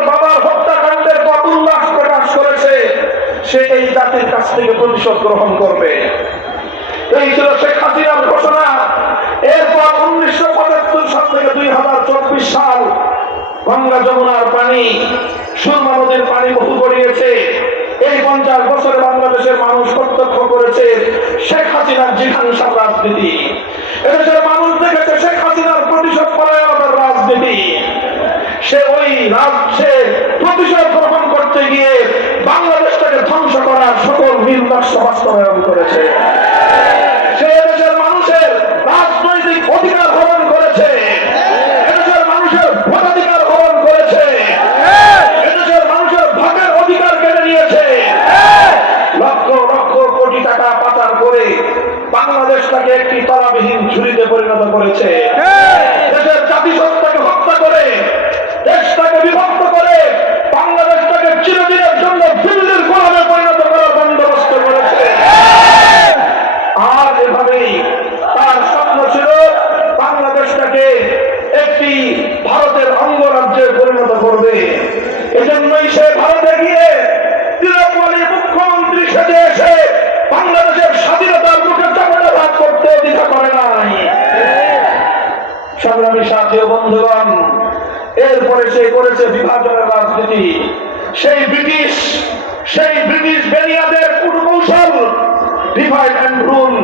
তার বাবার হত্যাকাণ্ডের পথ উল্লাস প্রকাশ করেছে, সে এই জাতির কাছ থেকে প্রতিশোধ গ্রহণ করবে। এই ছিল শেখ হাসিনার ঘোষণা। এরপর 1975 সাল থেকে 2024 সাল গঙ্গা যমুনার পানি, সুরমা নদীর পানি বহু গড়িয়েছে। এই 50 বছরে বাংলাদেশের মানুষ প্রত্যক্ষ করেছে শেখ হাসিনার জিহাংসা রাজনীতি। এদেশের মানুষ দেখেছে শেখ হাসিনার প্রতিশোধ পরায়ণতার রাজনীতি। সে প্রতিশোধ গ্রহণ করতে গিয়ে বাংলাদেশটাকে ধ্বংস করার সকল নীল লক্ষ্য বাস্তবায়ন করেছে। সে এদেশের মানুষের রাজনৈতিক অধিকার হরণ করেছে, এদেশের মানুষের ভোটাধিকার হরণ করেছে, এদেশের মানুষের ভোটের অধিকার কেড়ে নিয়েছে। লক্ষ লক্ষ কোটি টাকা পাচার করে বাংলাদেশটাকে একটি তলাবিহীন ঝুড়িতে পরিণত করেছে। দেশের জাতিসত্তাকে হত্যা করে, দেশটাকে বিভক্ত করে বাংলাদেশটাকে চিরদিনের জন্য দিল্লির গোলামে পরিণত করার বন্দোবস্ত করেছে। আর এভাবেই তার স্বপ্ন ছিল বাংলাদেশটাকে একটি ভারতের অঙ্গরাজ্যে পরিণত করবে। এজন্যই সে ভারতে গিয়ে তৃণমূলের মুখ্যমন্ত্রী সেজে এসে বাংলাদেশের স্বাধীনতার মুখে চাপাটাঘাত করতে দ্বিধা করে নাই। সংগ্রামী সাথী ও বন্ধুগণ, এরপরে সে করেছে বিভাজনের রাজনীতি। সেই ব্রিটিশ বেনিয়াদের কূটকৌশল, ডিভাইড অ্যান্ড রুল।